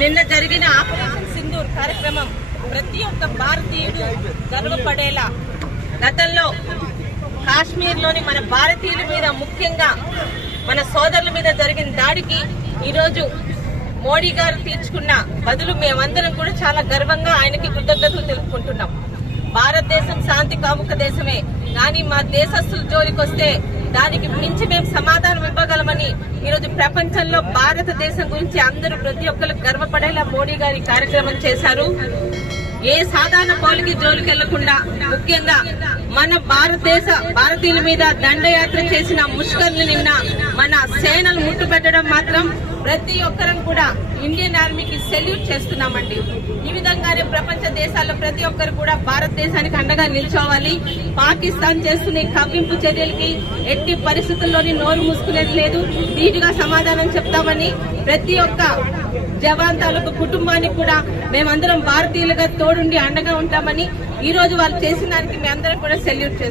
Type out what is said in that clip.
నిన్న జరిగిన ఆపరేషన్ సింధూర్ కార్యక్రమం ప్రతి ఒక్క భారతీయుడు గర్వపడేలా గతంలో కాశ్మీర్లోని మన భారతీయుల మీద ముఖ్యంగా మన సోదరుల మీద జరిగిన దాడికి ఈరోజు మోడీ గారు తీర్చుకున్న బదులు మేమందరం కూడా చాలా గర్వంగా ఆయనకి కృతజ్ఞతలు తెలుపుకుంటున్నాం. భారతదేశం శాంతి కాముక దేశమే. కానీ మా దేశస్తుల జోలికి వస్తే దానికి మించి మేము సమాధానం ఈరోజు ప్రపంచంలో భారతదేశం గురించి అందరూ ప్రతి ఒక్కరు గర్వపడేలా మోడీ గారి కార్యక్రమం చేశారు. ఏ సాధారణ పౌలికి జోలికి వెళ్ళకుండా ముఖ్యంగా మన భారతదేశ భారతీయుల మీద దండయాత్ర చేసిన ముష్కర్లు నిన్న మన సేనలు ముట్టుపెట్టడం మాత్రం ప్రతి ఒక్కరం కూడా ఆర్మీకి సెల్యూట్ చేస్తున్నామండి. ఈ విధంగానే ప్రపంచ దేశాల్లో ప్రతి ఒక్కరు కూడా భారతదేశానికి అండగా నిల్చోవాలి. పాకిస్తాన్ చేస్తున్న కవ్వింపు చర్యలకి ఎట్టి పరిస్థితుల్లోని నోరు మూసుకునేది లేదు. ధీటుగా సమాధానం చెప్తామని ప్రతి ఒక్క జవాన్ తాలూకు కుటుంబానికి కూడా మేమందరం భారతీయులుగా తోడుండి అండగా ఉంటామని ఈ రోజు వాళ్ళు చేసిన దానికి మేమందరం కూడా సెల్యూట్ చేస్తాం